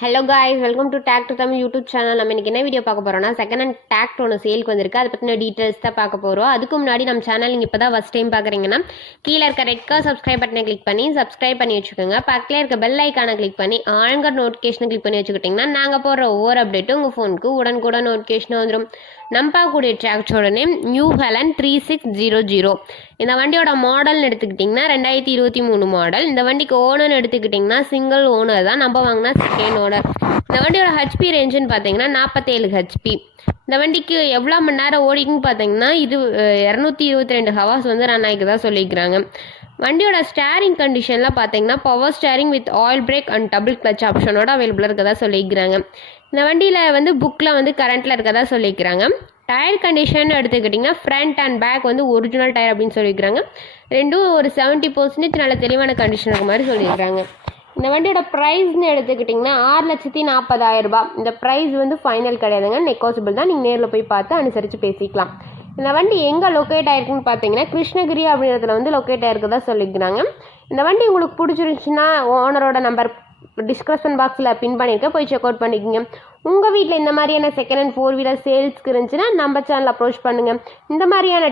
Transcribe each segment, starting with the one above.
Hello guys, welcome to take to Tamil YouTube channel. நம்ம இன்னைக்கு என்ன வீடியோ பார்க்க போறோம்னா, செகண்ட் ஹேண்ட் டிராக்டர் ஒன்று சேலுக்கு வந்திருக்கு. அதை பற்றின டீட்டெயில்ஸ் தான் பார்க்க போகிறோம். அதுக்கு முன்னாடி நம்ம சேனல் நீங்கள் இப்போ தான் ஃபஸ்ட் டைம் பார்க்குறீங்கன்னா கீழே இருக்க ரெட் கலர் சப்ஸ்கிரைப் பட்டனை கிளிக் பண்ணி சப்ஸ்கிரைப் பண்ணி வச்சுக்கோங்க. பக்கத்தில் இருக்க பெல் ஐக்கானை கிளிக் பண்ணி ஆன்கர் நோட்டிஃபிகேஷனை கிளிக் பண்ணி வச்சுக்கிட்டிங்கன்னா நாங்கள் போடுற ஒவ்வொரு அப்டேட்டும் உங்கள் ஃபோனுக்கு உடனுக்குடன் நோட்டிஃபிகேஷன் வந்துடும். நம்ம பார்க்கக்கூடிய டிராக்டரோட நேம் நியூ ஹெலன் 3600. இந்த வண்டியோட மாடல்னு எடுத்துக்கிட்டிங்கன்னா 2023 மாடல். இந்த வண்டிக்கு ஓனர்னு எடுத்துக்கிட்டிங்கன்னா சிங்கிள் ஓனர் தான். நம்ம வாங்கினா செகண்ட் ஓனர். இந்த வண்டியோட ஹெச்பி ரேஞ்சுன்னு பார்த்தீங்கன்னா 47 ஹெச்பி. இந்த வண்டிக்கு எவ்வளோ மணி நேரம் ஓடிக்குன்னு பார்த்தீங்கன்னா 222 ஹவர்ஸ் வந்து ரன் ஆகிக்கிறதா சொல்லிக்கிறாங்க. வண்டியோட ஸ்டேரிங் கண்டிஷன்லாம் பார்த்தீங்கன்னா power steering with oil brake and double clutch ஆப்ஷனோட அவைலபிளாக இருக்கதா சொல்லிக்கிறாங்க. இந்த வண்டியில் வந்து புக்கில் வந்து கரண்ட்டில் இருக்கதா சொல்லிக்கிறாங்க. டயர் கண்டிஷன் எடுத்துக்கிட்டிங்கன்னா ஃப்ரண்ட் அண்ட் பேக் வந்து ஒரிஜினல் டயர் அப்படின்னு சொல்லியிருக்கிறாங்க. ரெண்டும் ஒரு 70% நல்ல தெளிவான கண்டிஷன் இருக்க மாதிரி சொல்லியிருக்கிறாங்க. இந்த வண்டியோட ப்ரைஸ்னு எடுத்துக்கிட்டிங்கன்னா 6,40,000 இந்த ப்ரைஸ் வந்து ஃபைனல் கிடையாதுங்க, நெகோசியபிள் தான். நீங்கள் நேரில் போய் பார்த்து அனுசரித்து பேசிக்கலாம். இந்த வண்டி எங்கே லொக்கேட் ஆகிருக்குன்னு பார்த்தீங்கன்னா கிருஷ்ணகிரி அப்படின்றதுல வந்து லொக்கேட் ஆகிருக்கதா சொல்லிக்கிறாங்க. இந்த வண்டி உங்களுக்கு பிடிச்சிருந்துச்சுன்னா ஓனரோட நம்பர் டிஸ்கிரிப்ஷன் பாக்ஸில் பின் பண்ணியிருக்கேன், போய் செக் அவுட் பண்ணிக்கோங்க. உங்கள் வீட்டில் இந்த மாதிரியான செகண்ட் ஹேண்ட் 4-வீலர் சேல்ஸ்க்கு இருந்துச்சுன்னா நம்ம சேனல் அப்ரோச் பண்ணுங்கள். இந்த மாதிரியான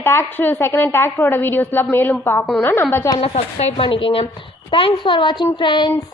செகண்ட் ஹேண்ட் டிராக்டரோட வீடியோஸ்லாம் மேலும் பார்க்கணுன்னா நம்ம சேனலை சப்ஸ்கிரைப் பண்ணிக்கோங்க. தேங்க்ஸ் ஃபார் வாட்சிங் ஃப்ரெண்ட்ஸ்.